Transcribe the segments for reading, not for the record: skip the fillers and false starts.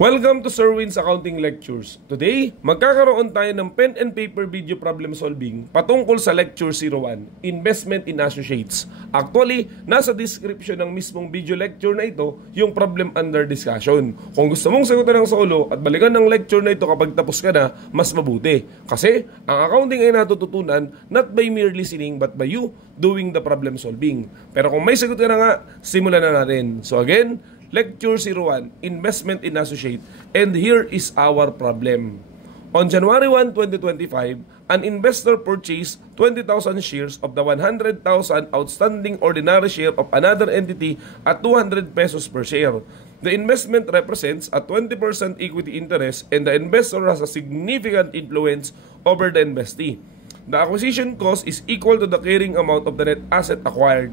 Welcome to Sir Win's Accounting Lectures. Today, magkakaroon tayo ng pen and paper video problem solving patungkol sa Lecture 01, Investment in Associates. Actually, nasa description ng mismong video lecture na ito, yung problem under discussion. Kung gusto mong sagutin ng solo at balikan ng lecture na ito kapag tapos ka na, mas mabuti. Kasi, ang accounting ay natututunan not by mere listening but by you doing the problem solving. Pero kung may sagot ka na nga, simulan na natin. So again, Lecture 01, Investment in Associate, and here is our problem. On January 1, 2025, an investor purchased 20,000 shares of the 100,000 outstanding ordinary share of another entity at 200 pesos per share. The investment represents a 20% equity interest and the investor has a significant influence over the investee. The acquisition cost is equal to the carrying amount of the net asset acquired.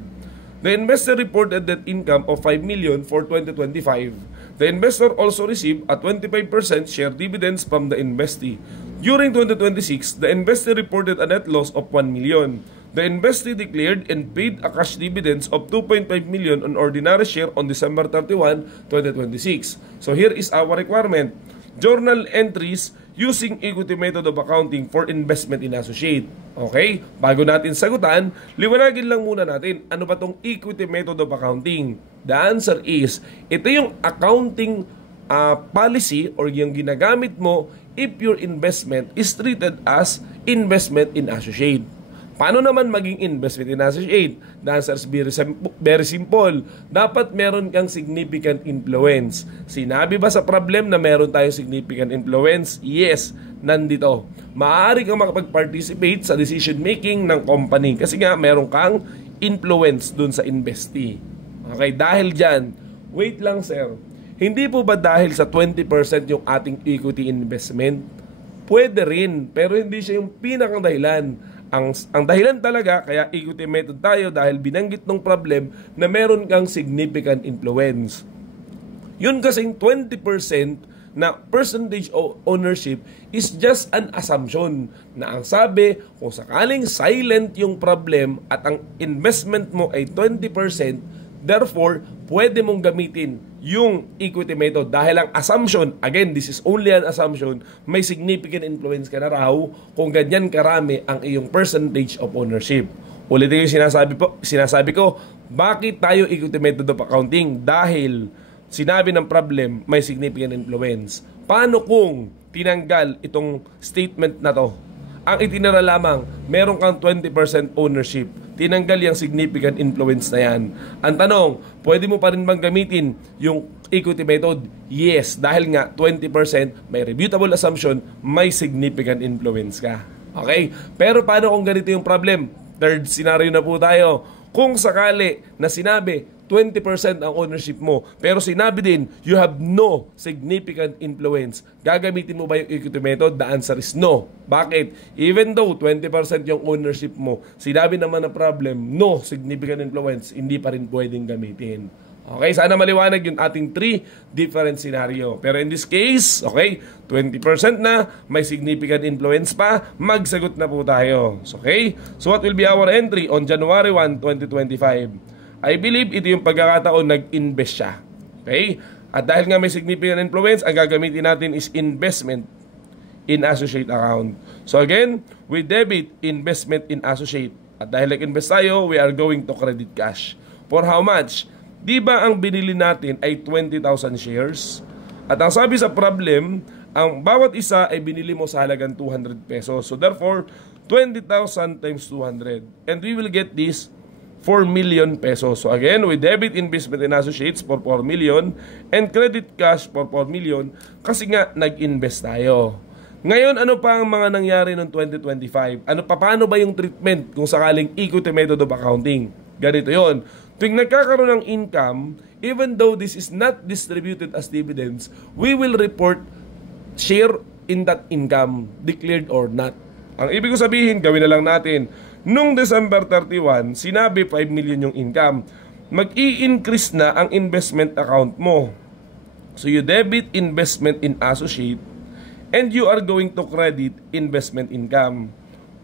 The investor reported net income of 5 million for 2025. The investor also received a 25% share dividends from the investee. During 2026, the investor reported a net loss of 1 million. The investee declared and paid a cash dividends of 2.5 million on ordinary share on December 31, 2026. So here is our requirement. Journal entries using equity method of accounting for investment in associate. Okay? Bago natin sagutan, liwanagin lang muna natin ano ba tong equity method of accounting. The answer is, ito yung accounting policy or yung ginagamit mo if your investment is treated as investment in associate. Paano naman maging investment in associate? The answer is very simple. Dapat meron kang significant influence. Sinabi ba sa problem na meron tayong significant influence? Yes, nandito. Maaari kang makapag-participate sa decision making ng company kasi nga meron kang influence dun sa investee. Okay, dahil dyan, wait lang sir, hindi po ba dahil sa 20% yung ating equity investment? Pwede rin, pero hindi siya yung pinakang dahilan. Ang dahilan talaga, kaya equity method tayo dahil binanggit ng problem na meron kang significant influence. Yun kasing 20% na percentage of ownership is just an assumption na ang sabi, kung sakaling silent yung problem at ang investment mo ay 20%, therefore, pwede mong gamitin yung equity method dahil ang assumption, again, this is only an assumption, may significant influence ka na raw kung ganyan karami ang iyong percentage of ownership. Ulitin yung sinasabi ko, bakit tayo equity method of accounting? Dahil sinabi ng problem, may significant influence. Paano kung tinanggal itong statement na to? Ang itinara lamang, meron kang 20% ownership. Tinanggal yung significant influence na yan. Ang tanong, pwede mo pa rin bang gamitin yung equity method? Yes, dahil nga 20% may rebutable assumption, may significant influence ka. Okay? Pero paano kung ganito yung problem? Third scenario na po tayo. Kung sakali na sinabi 20% ang ownership mo, pero sinabi din, you have no significant influence. Gagamitin mo ba yung equity method? The answer is no. Bakit? Even though 20% yung ownership mo, sinabi naman na problem, no significant influence, hindi pa rin pwedeng gamitin. Okay, sana maliwanag yung ating 3 different scenario. Pero in this case, okay, 20% na, may significant influence pa, magsagot na po tayo. Okay, so what will be our entry on January 1, 2025? I believe ito yung pagkakataon nag-invest siya. Okay? At dahil nga may significant influence, ang gagamitin natin is investment in associate account. So again, we debit investment in associate. At dahil nag-invest tayo, we are going to credit cash. For how much? Di ba ang binili natin ay 20,000 shares? At ang sabi sa problem, ang bawat isa ay binili mo sa halagang 200 pesos. So therefore, 20,000 times 200. And we will get this 4 million pesos. So again, we debit investment in associates for 4 million and credit cash for 4 million kasi nga nag-invest tayo. Ngayon, ano pa ang mga nangyari noong 2025? Paano ba yung treatment kung sakaling equity method of accounting? Ganito yon. Tuwing nagkakaroon ng income, even though this is not distributed as dividends, we will report share in that income, declared or not. Ang ibig ko sabihin, gawin na lang natin, nung December 31, sinabi 5 million yung income. Mag-i-increase na ang investment account mo. So you debit investment in associate and you are going to credit investment income.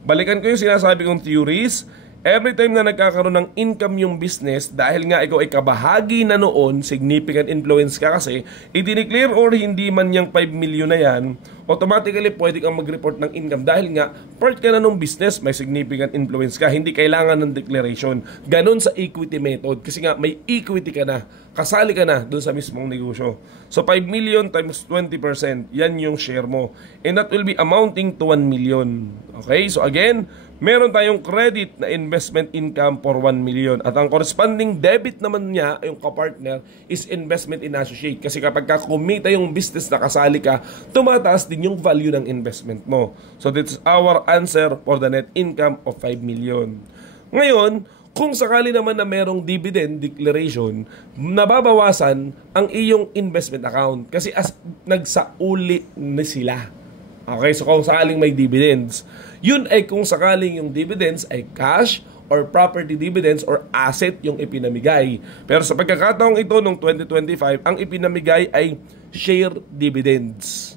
Balikan ko yung sinasabi kong theories. Every time na nagkakaroon ng income yung business, dahil nga ikaw ay kabahagi na noon, significant influence ka kasi, i-declare or hindi man yung 5 million na yan, automatically pwede kang mag-report ng income dahil nga part ka na ng business, may significant influence ka, hindi kailangan ng declaration. Ganon sa equity method kasi nga may equity ka na, kasali ka na dun sa mismong negosyo. So 5 million times 20%, yan yung share mo. And that will be amounting to 1 million. Okay, so again, meron tayong credit na investment income for 1 million. At ang corresponding debit naman niya, yung kapartner, is investment in associate. Kasi kapag kumita yung business na kasali ka, tumataas din yung value ng investment mo. So that's our answer for the net income of 5 million. Ngayon, kung sakali naman na merong dividend declaration, nababawasan ang iyong investment account. Kasi as nagsauli na sila. Okay, so kung sakaling may dividends, yun ay kung sakaling yung dividends ay cash or property dividends or asset yung ipinamigay. Pero sa pagkakataong ito noong 2025, ang ipinamigay ay share dividends.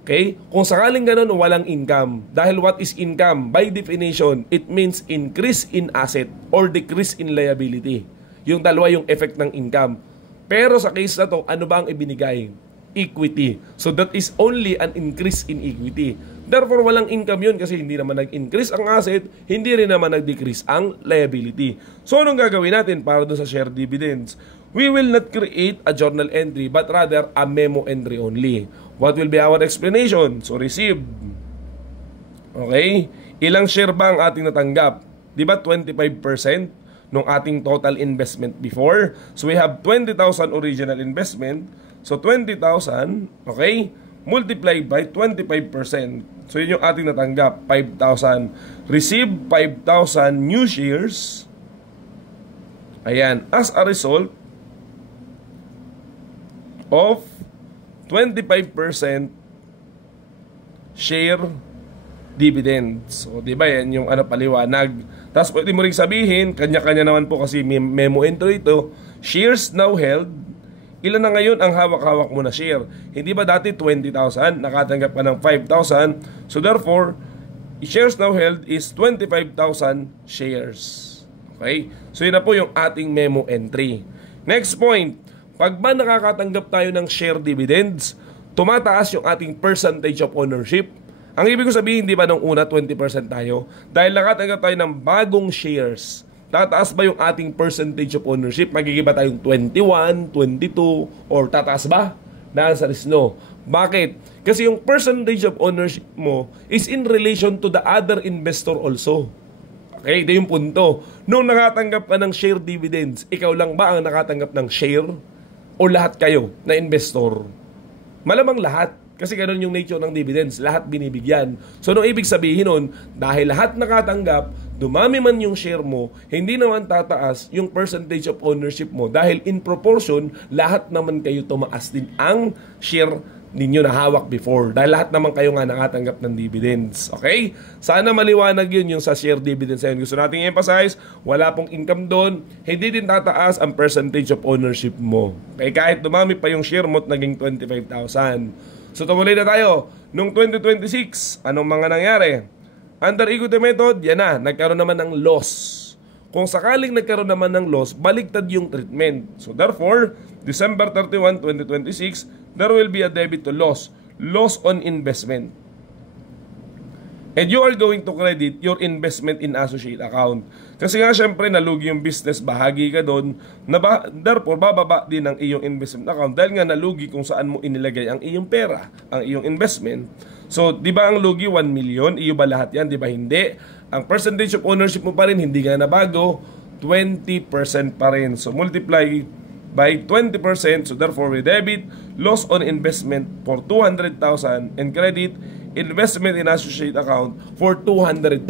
Okay? Kung sakaling ganun, walang income. Dahil what is income? By definition, it means increase in asset or decrease in liability. Yung dalawa yung effect ng income. Pero sa case na to, ano ba ang ibinigay? Equity. So that is only an increase in equity. Therefore, walang income yun kasi hindi naman nag-increase ang asset, hindi rin naman nag-decrease ang liability. So anong gagawin natin para dun sa share dividends? We will not create a journal entry but rather a memo entry only. What will be our explanation? So received. Okay? Ilang share ba ang ating natanggap? Di ba 25% ng ating total investment before? So we have 20,000 original investment. So 20,000, okay, multiplied by 25%. So yun yung ating natanggap, 5,000. Received 5,000 new shares. Ayan, as a result of 25% share dividends. So, di ba yan yung paliwanag. Tapos pwede mo rin sabihin, kanya-kanya naman po kasi memo entry ito, shares now held. Ilan na ngayon ang hawak-hawak mo na share? Hindi ba dati 20,000, nakatanggap ka ng 5,000? So therefore, shares now held is 25,000 shares. Okay? So yun na po yung ating memo entry. Next point, pag ba nakakatanggap tayo ng share dividends, tumataas yung ating percentage of ownership. Ang ibig ko sabihin, di ba nung una 20% tayo? Dahil nakatanggap tayo ng bagong shares, tataas ba yung ating percentage of ownership? Magiging ba tayong 21, 22, or tataas ba? The answer is no. Bakit? Kasi yung percentage of ownership mo is in relation to the other investor also. Okay, ito yung punto. Nung nakatanggap ka ng share dividends, ikaw lang ba ang nakatanggap ng share? O lahat kayo na investor? Malamang lahat. Kasi ganun yung nature ng dividends, lahat binibigyan. So, nung ibig sabihin nun, dahil lahat nakatanggap, dumami man yung share mo, hindi naman tataas yung percentage of ownership mo. Dahil in proportion, lahat naman kayo tumaas din ang share ninyo na hawak before. Dahil lahat naman kayo nga nakatanggap ng dividends. Okay? Sana maliwanag yun yung sa share dividends. Ayun, gusto nating emphasize, wala pong income doon, hindi din tataas ang percentage of ownership mo. Okay? Kahit dumami pa yung share mo at naging 25,000. So tumuloy na tayo. Noong 2026, anong mga nangyari? Under equity method, yan na, nagkaroon naman ng loss. Kung sakaling nagkaroon naman ng loss, baliktad yung treatment. So therefore, December 31, 2026, there will be a debit to loss. Loss on investment. And you are going to credit your investment in associate account. Kasi nga syempre nalugi yung business, bahagi ka doon, therefore bababa din ang iyong investment account dahil nga nalugi kung saan mo inilagay ang iyong pera, ang iyong investment. So, di ba ang lugi 1 million? Iyo ba lahat yan? Di ba hindi? Ang percentage of ownership mo pa rin, hindi nga nabago, 20% pa rin. So, multiply by 20%, so therefore we debit loss on investment for 200,000 and credit investment in associate account for 200,000.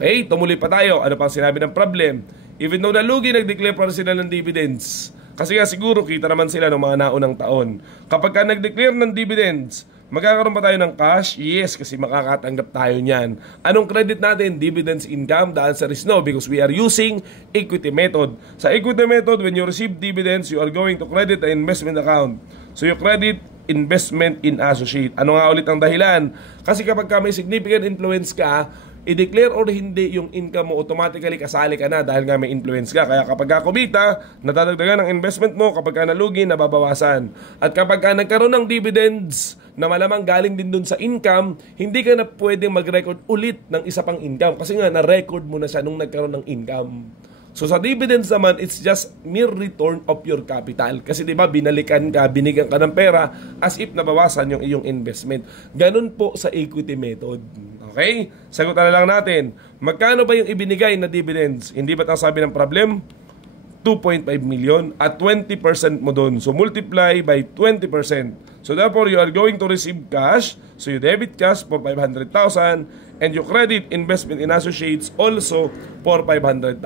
Okay, tumuloy pa tayo. Ano pang sinabi ng problem? Even though nalugi, nag-declare pa rin sila ng dividends. Kasi nga siguro kita naman sila ng mga naunang taon. Kapag ka nag-declare ng dividends, magkakaroon ba tayo ng cash? Yes, kasi makakatanggap tayo niyan. Anong credit natin? Dividends income? The answer is no because we are using equity method. Sa equity method, when you receive dividends, you are going to credit the investment account. So you credit investment in associate. Ano nga ulit ang dahilan? Kasi kapag ka may significant influence ka, i-declare or hindi yung income mo, automatically kasali ka na dahil nga may influence ka. Kaya kapag ka kumita, nadadagdagan ng investment mo, kapag ka nalugi, nababawasan. At kapag ka nagkaroon ng dividends na malamang galing din dun sa income, hindi ka na pwedeng mag-record ulit ng isa pang income kasi nga na-record mo na siya nung nagkaroon ng income. So sa dividends naman, it's just mere return of your capital. Kasi 'di ba, binalikan ka, binigyan ka ng pera as if nabawasan yung iyong investment. Ganun po sa equity method. Okay? Sagutan na lang natin. Magkano ba yung ibinigay na dividends? Hindi ba tayo sabi ng problem? 2.5 million at 20% mo doon. So multiply by 20%. So therefore, you are going to receive cash. So you debit cash for 500,000 and you credit investment in associates also for 500,000.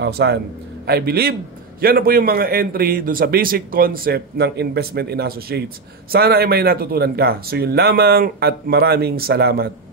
I believe yan na po yung mga entry doon sa basic concept ng investment in associates. Sana ay may natutunan ka. So yun lamang at maraming salamat.